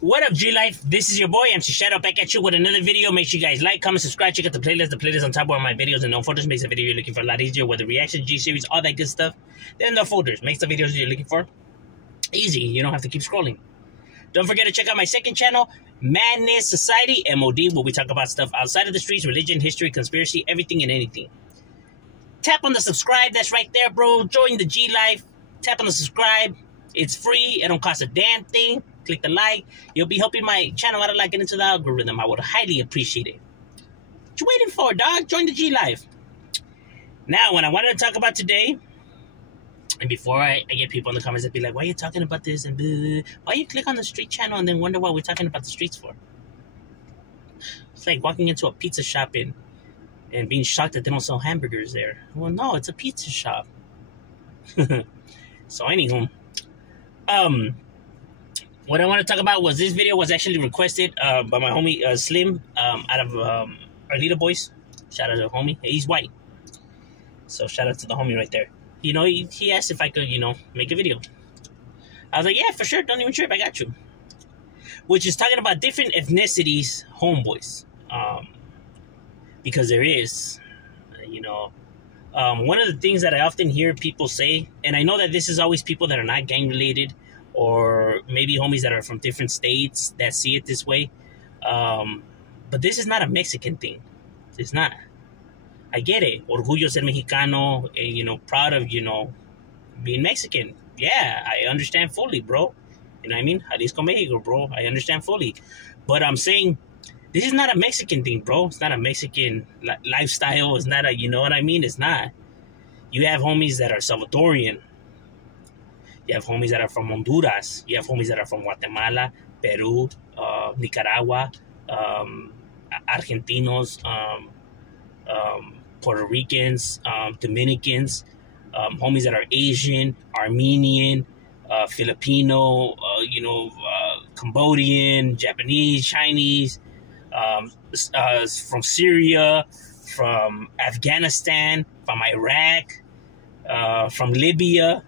What up, G-Life? This is your boy, MC Shadow, back at you with another video. Make sure you guys like, comment, subscribe, check out the playlist. The playlist on top of my videos and no folders makes the video you're looking for a lot easier, whether reaction, G-series, all that good stuff. Then the folders makes the videos you're looking for easy. You don't have to keep scrolling. Don't forget to check out my second channel, Madness Society, M.O.D, where we talk about stuff outside of the streets, religion, history, conspiracy, everything and anything. Tap on the subscribe. That's right there, bro. Join the G-Life. Tap on the subscribe. It's free. It don't cost a damn thing. Click the like. You'll be helping my channel out of like into the algorithm. I would highly appreciate it. What you waiting for, dog? Join the G-Life. Now, what I wanted to talk about today, and before I get people in the comments that be like, why are you talking about this? And blah, why you click on the street channel and then wonder what we're talking about the streets for? It's like walking into a pizza shop and being shocked that they don't sell hamburgers there. Well, no, it's a pizza shop. So, anywho, what I want to talk about was this video was actually requested by my homie Slim out of Arlita Boys. Shout out to the homie. He's white. So shout out to the homie right there. You know, he asked if I could, you know, make a video. I was like, yeah, for sure. Don't even trip. I got you. Which is talking about different ethnicities, homeboys. Because there is, you know, one of the things that I often hear people say, and I know that this is always people that are not gang related, or maybe homies that are from different states that see it this way. But this is not a Mexican thing. It's not. I get it. Orgullo ser mexicano, and, you know, proud of, you know, being Mexican. Yeah, I understand fully, bro. You know what I mean? Jalisco, Mexico, bro. I understand fully. But I'm saying, this is not a Mexican thing, bro. It's not a Mexican lifestyle. It's not a, you know what I mean? It's not. You have homies that are Salvadorian. You have homies that are from Honduras. You have homies that are from Guatemala, Peru, Nicaragua, Argentinos, Puerto Ricans, Dominicans, homies that are Asian, Armenian, Filipino, you know, Cambodian, Japanese, Chinese, from Syria, from Afghanistan, from Iraq, from Libya.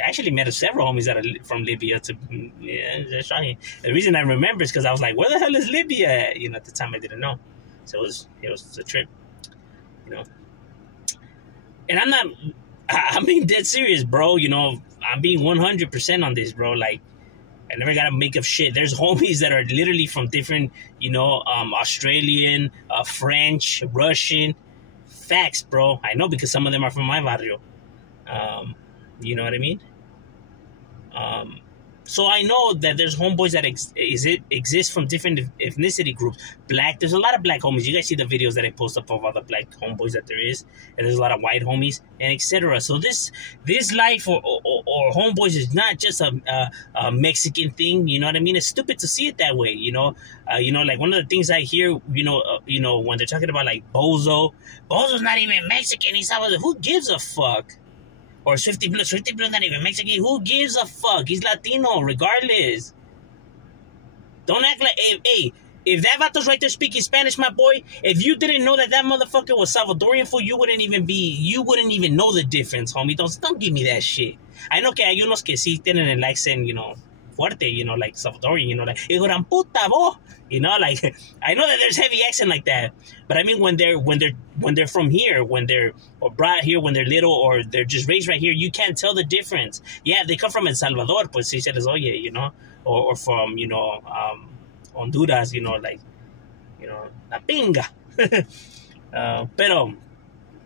I actually met several homies that are from Libya. The reason I remember is because I was like, where the hell is Libya at? You know, at the time I didn't know. So it was a trip, you know. And I'm being dead serious, bro. You know, I'm being 100% on this, bro. Like, I never got to make up shit. There's homies that are literally from different, you know, Australian, French, Russian. Facts, bro. I know because some of them are from my barrio. You know what I mean? So I know that there's homeboys that exist from different ethnicity groups. Black, there's a lot of black homies. You guys see the videos that I post up of all the black homeboys that there is. And there's a lot of white homies and etc. So this life or homeboys is not just a Mexican thing. You know what I mean? It's stupid to see it that way, you know? Like one of the things I hear, you know, when they're talking about like Bozo's not even Mexican. He's Salvador. Who gives a fuck? Or Swifty Blue not even Mexican. Who gives a fuck? He's Latino, regardless. Don't act like, hey, if that vato's right there speaking Spanish, my boy, if you didn't know that motherfucker was Salvadorian fool, you wouldn't even know the difference, homie. Don't give me that shit. I know que hay unos que sí tienen el accent, you know, fuerte, you know, like Salvadorian, you know, like, hijo de puta, bo. You know, like, I know that there's heavy accent like that, but I mean, when they're from here, when they're brought here, when they're little, or they're just raised right here, you can't tell the difference. Yeah, they come from El Salvador, pues sí se les oye, you know, or from, you know, Honduras, you know, like, you know, la pinga. Pero,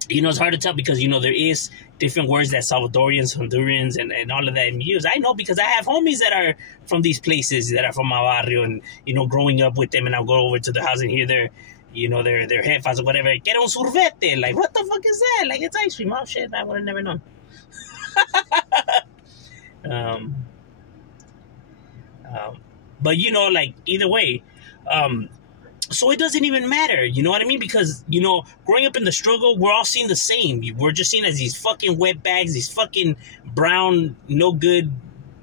you know, it's hard to tell because, you know, there is different words that Salvadorians, Hondurans, and all of that use. I know because I have homies that are from these places, that are from my barrio, and, you know, growing up with them, and I'll go over to the house and hear their, you know, their jefas or whatever, get un sorbete. Like, what the fuck is that? Like, it's ice cream. Oh, shit, I would have never known. But, you know, like, either way, so it doesn't even matter, you know what I mean? Because, you know, growing up in the struggle, we're all seen the same. We're just seen as these fucking wetbags, these fucking brown, no good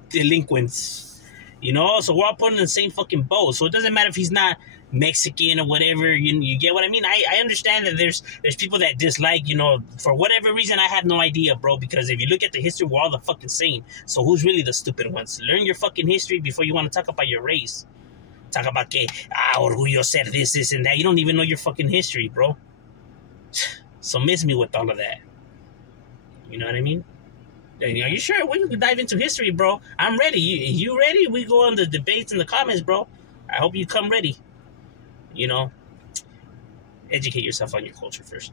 delinquents, you know? So we're all put in the same fucking boat. So it doesn't matter if he's not Mexican or whatever, you get what I mean? I understand that there's people that dislike, you know, for whatever reason. I have no idea, bro, because if you look at the history, we're all the fucking same. So who's really the stupid ones? Learn your fucking history before you want to talk about your race. Talk about que, orgullo ser this, and that. You don't even know your fucking history, bro. So miss me with all of that. You know what I mean? Are you sure? We can dive into history, bro. I'm ready. You ready? We go on the debates in the comments, bro. I hope you come ready. You know, educate yourself on your culture first.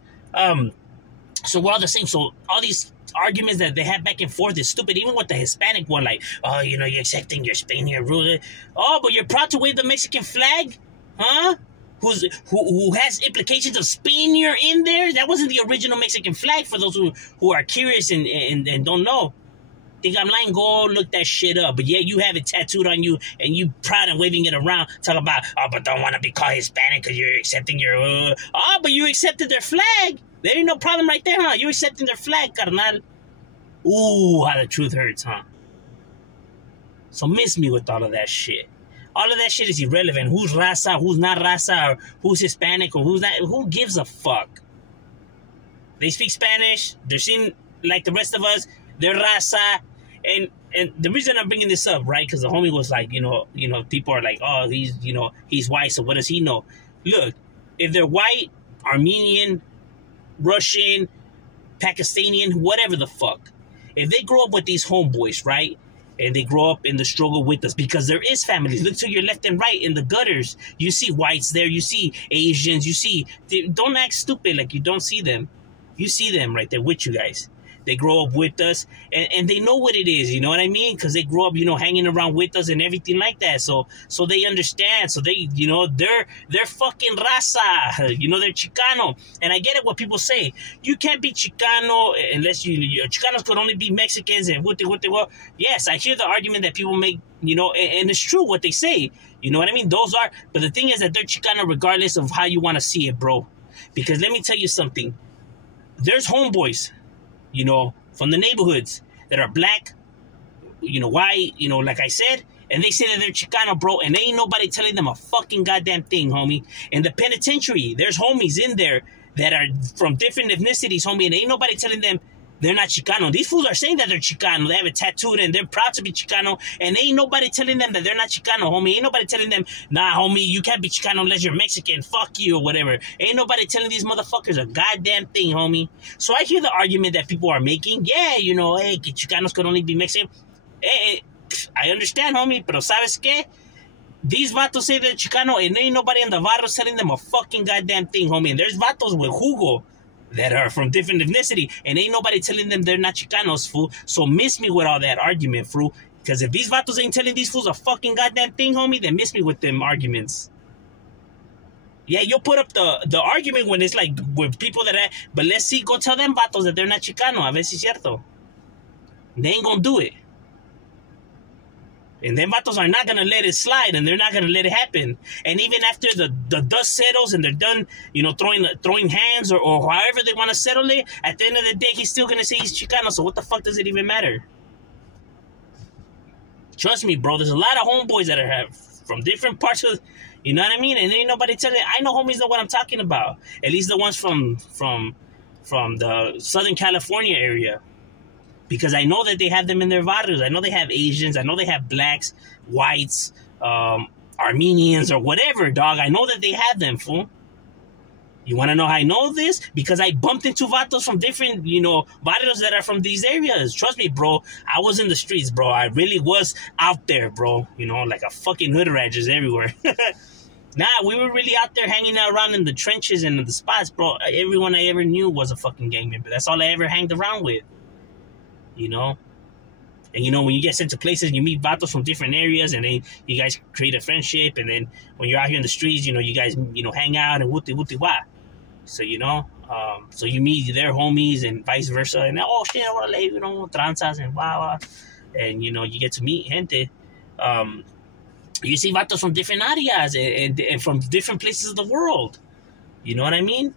So we're all the same. So all these arguments that they have back and forth is stupid. Even with the Hispanic one, like, oh, you know, you're accepting your Spaniard ruler. Oh, but you're proud to wave the Mexican flag? Huh? Who has implications of Spaniard in there? That wasn't the original Mexican flag, for those who are curious and don't know. Think I'm lying? Go look that shit up. But yeah, you have it tattooed on you, and you proud and waving it around. Talk about, oh, but don't want to be called Hispanic because you're accepting your... Oh, but you accepted their flag. There ain't no problem right there, huh? You're accepting their flag, carnal. Ooh, how the truth hurts, huh? So miss me with all of that shit. All of that shit is irrelevant. Who's raza, who's not raza, or who's Hispanic, or who's not. Who gives a fuck? They speak Spanish. They seem like the rest of us. They're raza. And the reason I'm bringing this up, right? Because the homie was like, you know, people are like, oh, he's white, so what does he know? Look, if they're white, Armenian, Russian, Pakistani, whatever the fuck, if they grow up with these homeboys, right? And they grow up in the struggle with us, because there is families. Look to your left and right in the gutters. You see whites there. You see Asians. You see... Don't act stupid like you don't see them. You see them right there with you guys. They grow up with us, and they know what it is, you know what I mean? Because they grow up, you know, hanging around with us and everything like that. So they understand. So they, you know, they're fucking raza. You know, they're Chicano. And I get it what people say. You can't be Chicano unless Chicanos could only be Mexicans and what. Yes, I hear the argument that people make, you know, and it's true what they say. You know what I mean? Those are, but the thing is that they're Chicano regardless of how you want to see it, bro. Because let me tell you something. There's homeboys, you know, from the neighborhoods that are black, you know, white, you know, like I said, and they say that they're Chicano, bro, and ain't nobody telling them a fucking goddamn thing, homie. In the penitentiary, there's homies in there that are from different ethnicities, homie, and ain't nobody telling them they're not Chicano. These fools are saying that they're Chicano. They have it tattooed and they're proud to be Chicano, and ain't nobody telling them that they're not Chicano, homie. Ain't nobody telling them, nah, homie, you can't be Chicano unless you're Mexican. Fuck you or whatever. Ain't nobody telling these motherfuckers a goddamn thing, homie. So I hear the argument that people are making. Yeah, you know, hey, Chicanos could only be Mexican. Hey, I understand, homie, pero ¿sabes qué? These vatos say they're Chicano, and ain't nobody in the barrio telling them a fucking goddamn thing, homie. And there's vatos with jugo that are from different ethnicity, and ain't nobody telling them they're not Chicanos, fool. So miss me with all that argument, fool. Because if these vatos ain't telling these fools a fucking goddamn thing, homie, then miss me with them arguments. Yeah, you'll put up the argument when it's like with people that are, but let's see, go tell them vatos that they're not Chicano, a ver si es cierto. They ain't gonna do it. And them vatos are not going to let it slide, and they're not going to let it happen. And even after the dust settles and they're done, you know, throwing hands or however they want to settle it, at the end of the day, he's still going to say he's Chicano, so what the fuck does it even matter? Trust me, bro, there's a lot of homeboys that are from different parts of, you know what I mean? And ain't nobody telling, I know homies know what I'm talking about. At least the ones from the Southern California area. Because I know that they have them in their barrios. I know they have Asians. I know they have blacks, whites, Armenians, or whatever, dog. I know that they have them, fool. You want to know how I know this? Because I bumped into vatos from different, you know, barrios that are from these areas. Trust me, bro. I was in the streets, bro. I really was out there, bro. You know, like a fucking hood rat just everywhere. Nah, we were really out there hanging out around in the trenches and in the spots, bro. Everyone I ever knew was a fucking gang member. That's all I ever hanged around with. You know, and you know, when you get sent to places, you meet vatos from different areas, and then you guys create a friendship, and then when you're out here in the streets, you know, you guys, you know, hang out and wooty wah. So, you know, so you meet their homies and vice versa, and oh shit, you know, tranzas and wah, and you know, you get to meet gente. You see vatos from different areas and from different places of the world. You know what I mean?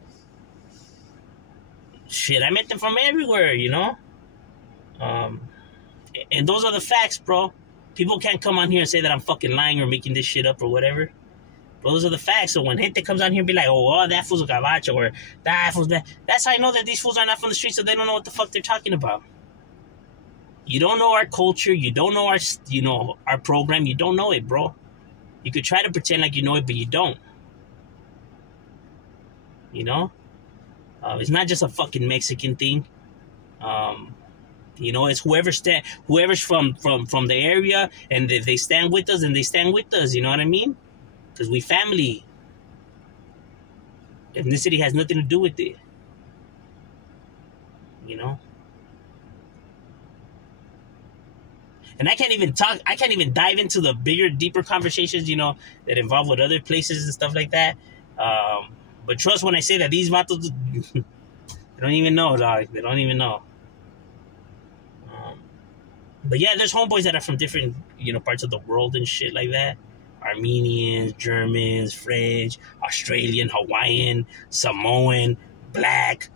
Shit, I met them from everywhere, you know. And those are the facts, bro. People can't come on here and say that I'm fucking lying or making this shit up or whatever. But those are the facts. So when gente comes on here and be like, oh, that fool's a gabacho, or that fool's that, that's how I know that these fools are not from the streets, so they don't know what the fuck they're talking about. You don't know our culture. You don't know our, you know, our program. You don't know it, bro. You could try to pretend like you know it, but you don't. You know? It's not just a fucking Mexican thing. You know, it's whoever's from the area, and if they stand with us, and they stand with us. You know what I mean? Because we family. Ethnicity has nothing to do with it. You know? And I can't even dive into the bigger, deeper conversations, you know, that involve with other places and stuff like that. But trust when I say that these vatos, they don't even know, dog. They don't even know. But yeah, there's homeboys that are from different, you know, parts of the world and shit like that. Armenians, Germans, French, Australian, Hawaiian, Samoan, Black.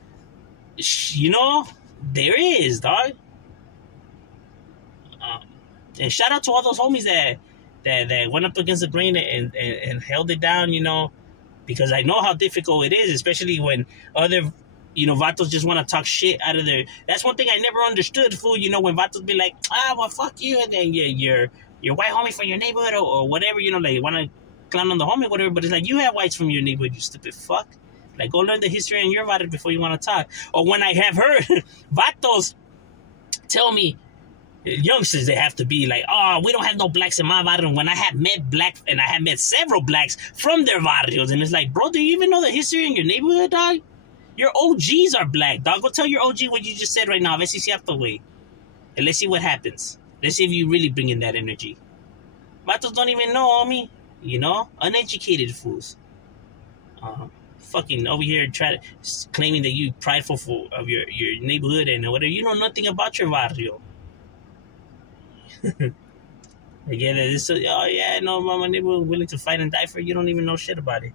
You know, there is, dog. And shout out to all those homies that went up against the grain and held it down, you know, because I know how difficult it is, especially when other, you know, vatos just want to talk shit out of their. That's one thing I never understood, fool. You know, when vatos be like, well, fuck you, and then you're white homie from your neighborhood or whatever, you know, like want to clown on the homie, whatever. But it's like, you have whites from your neighborhood, you stupid fuck. Like, go learn the history in your barrio before you want to talk. Or when I have heard vatos tell me, youngsters, they have to be like, we don't have no blacks in my barrio. When I have met blacks, and I have met several blacks from their barrios, and it's like, bro, do you even know the history in your neighborhood, dog? Your OGs are black, dog. Go tell your OG what you just said right now. Let's see cierto way. And let's see what happens. Let's see if you really bring in that energy. Vatos don't even know, homie. You know? Uneducated fools. Fucking over here claiming that you prideful of your neighborhood and whatever. You know nothing about your barrio. Again, my neighborhood willing to fight and die for. You don't even know shit about it.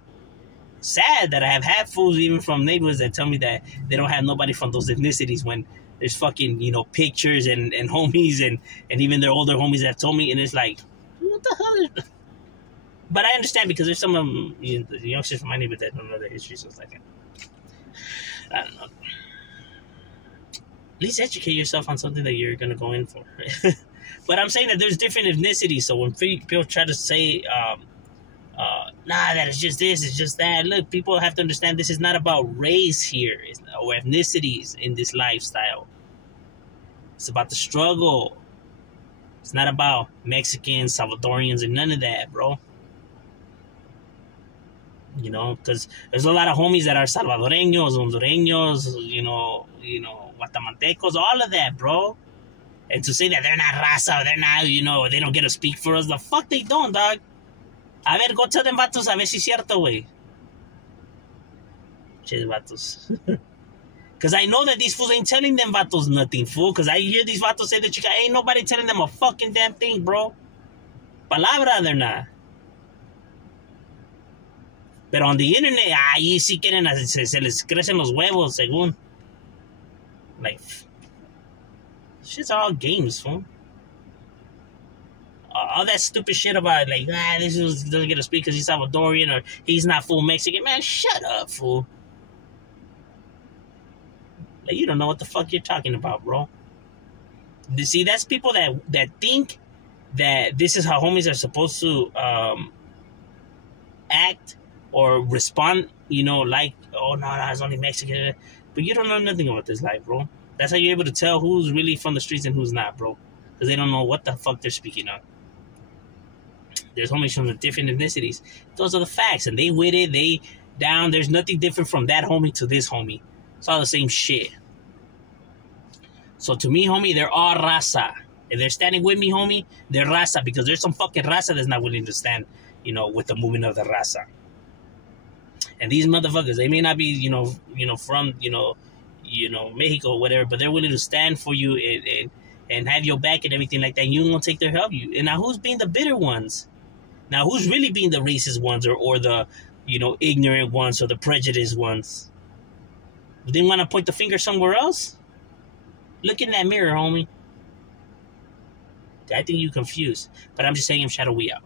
Sad that I have had fools even from neighborhoods that tell me that they don't have nobody from those ethnicities when there's fucking, you know, pictures and homies and even their older homies that told me, and it's like, what the hell is... But I understand because there's some of them, you know, the youngsters from my neighborhood that don't know their history, so it's like, I don't know. At least educate yourself on something that you're gonna go in for. But I'm saying that there's different ethnicities. So when people try to say, that it's just this, it's just that. Look, people have to understand this is not about race here or ethnicities in this lifestyle. It's about the struggle. It's not about Mexicans, Salvadorians, and none of that, bro. You know, because there's a lot of homies that are Salvadoreños, Hondureños, you know, Guatemaltecos, all of that, bro. And to say that they're not raza, they're not, you know, they don't get to speak for us, the fuck they don't, dog. A ver, go tell them vatos a ver si es cierto, güey. Che, vatos. Because I know that these fools ain't telling them vatos nothing, fool. Because I hear these vatos say that chica, ain't nobody telling them a fucking damn thing, bro. Palabra, they're not. Pero on the internet, ahí sí quieren, se les crecen los huevos, según. Like, shit's all games, fool. All that stupid shit about, like, this doesn't get to speak because he's Salvadorian or he's not full Mexican. Man, shut up, fool. Like, you don't know what the fuck you're talking about, bro. See, that's people that think that this is how homies are supposed to act or respond, you know, like, oh, no, it's only Mexican. But you don't know nothing about this life, bro. That's how you're able to tell who's really from the streets and who's not, bro. Because they don't know what the fuck they're speaking of. There's homies from the different ethnicities. Those are the facts. And they with it, they down. There's nothing different from that homie to this homie. It's all the same shit. So to me, homie, they're all raza. If they're standing with me, homie, they're raza. Because there's some fucking raza that's not willing to stand, you know, with the movement of the raza. And these motherfuckers, they may not be, you know, from, you know, Mexico or whatever, but they're willing to stand for you and have your back and everything like that. And you won't take their help. And now who's being the bitter ones? Now who's really being the racist ones or the, you know, ignorant ones or the prejudiced ones? They want to point the finger somewhere else? Look in that mirror, homie. I think you're confused. But I'm just saying, Shadow, we out.